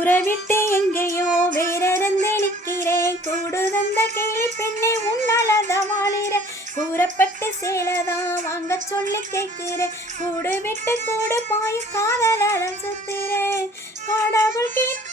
ஊரை விட்டு எங்கேயோ வேறிருந்து நிற்கிறேன். கூடு தந்த கேலி பெண்ணை உன்னாலதான் வாழிறேன். கூறப்பட்டு சேலதான் வாங்க சொல்லி கேட்கிறேன். கூடு விட்டு கூடு பாயும் காதலாலம் சுத்துறேன். கடவுள் கேட்க